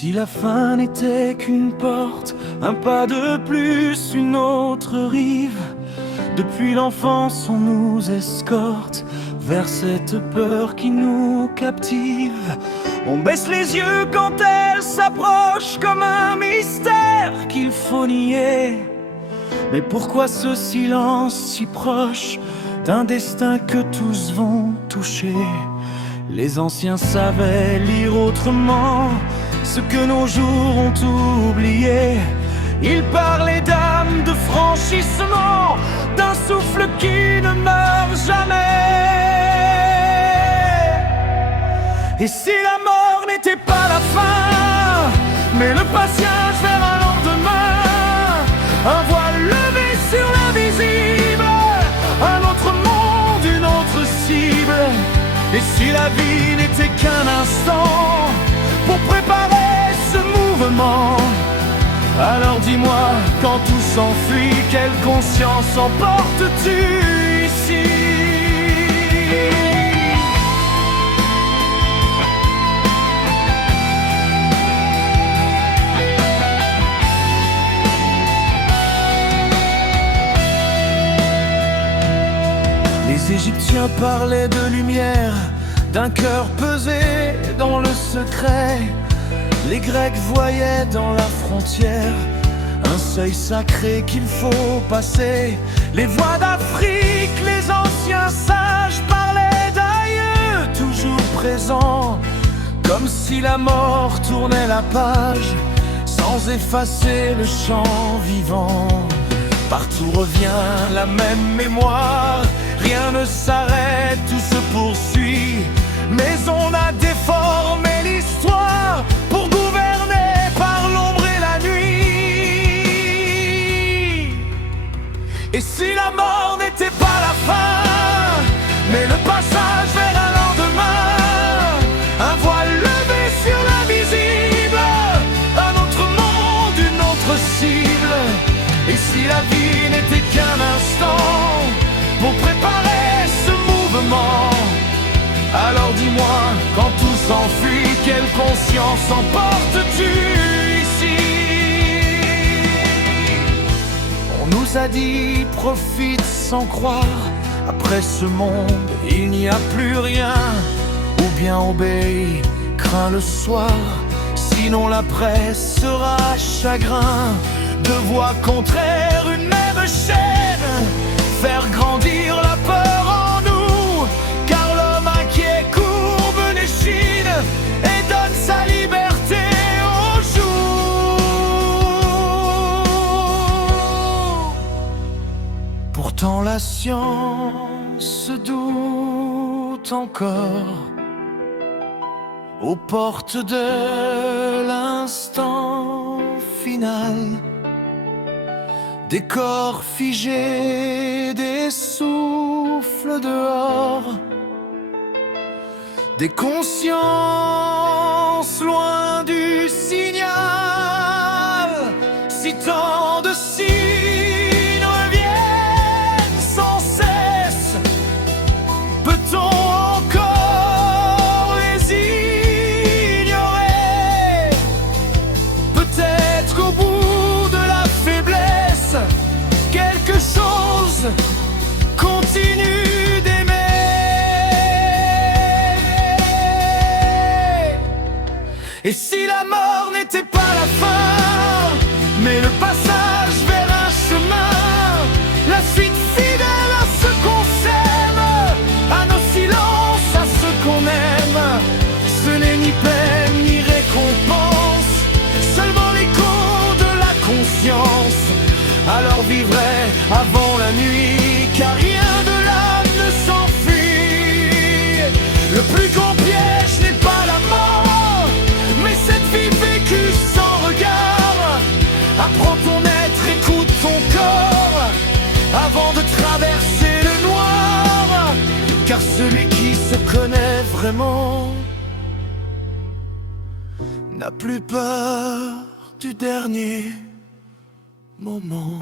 si la fin n'était qu'une porte, un pas de plus, une autre rive, depuis l'enfance on nous escorte vers cette peur qui nous captive. On baisse les yeux quand elle s'approche comme un mystère qu'il faut nier. Mais pourquoi ce silence si proche d'un destin que tous vont toucher? Les anciens savaient lire autrement ce que nos jours ont oublié. Ils parlaient d'âme, de franchissement, d'un souffle qui ne meurt jamais. Et si la mort n'était pas la fin, mais le passage vers un lendemain, un voile levé sur l'invisible, un autre monde, une autre cible. Et si la vie n'était qu'un instant pour préparer ce mouvement, alors dis-moi, quand tout s'enfuit, quelle conscience emportes-tu ici? Les Égyptiens parlaient de lumière, d'un cœur pesé dans le secret. Les Grecs voyaient dans la frontière un seuil sacré qu'il faut passer. Les voix d'Afrique, les anciens sages parlaient d'aïeux toujours présents, comme si la mort tournait la page sans effacer le chant vivant. Partout revient la même mémoire, rien ne s'arrête, tout se poursuit. Mais on a déformé l'histoire pour gouverner par l'ombre et la nuit. Et si la mort n'était pas la fin, mais le passage vers un lendemain, un voile levé sur l'invisible, un autre monde, une autre cible. Et si la vie n'était qu'un instant pour préparer ce mouvement, alors dis-moi, quand tout s'enfuit, quelle conscience emportes-tu ici? On nous a dit, profite sans croire, après ce monde, il n'y a plus rien. Ou bien obéis, crains le soir, sinon l'après sera chagrin. Deux voix contraires, une même chaîne, faire grandir la peur en nous, car l'homme inquiet courbe l'échine et donne sa liberté au jour. Pourtant la science doute encore aux portes de l'instant final. Des corps figés, des souffles dehors, des consciences loin du signal. Si tant de signes reviennent sans cesse, peut-on encore les ignorer? Peut-être qu'au bout de la faiblesse, quelque chose continue d'aimer. Et si la mort n'était pas la fin, mais le passage vers un chemin, la suite fidèle à ce qu'on s'aime, à nos silences, à ce qu'on aime, ce n'est ni peine ni récompense, seulement l'écho de la conscience. Alors vivrai avant la nuit, car rien de l'âme ne s'enfuit. Le plus grand piège n'est pas la mort, mais cette vie vécue sans regard. Apprends ton être, écoute ton corps, avant de traverser le noir. Car celui qui se connaît vraiment n'a plus peur du dernier moment.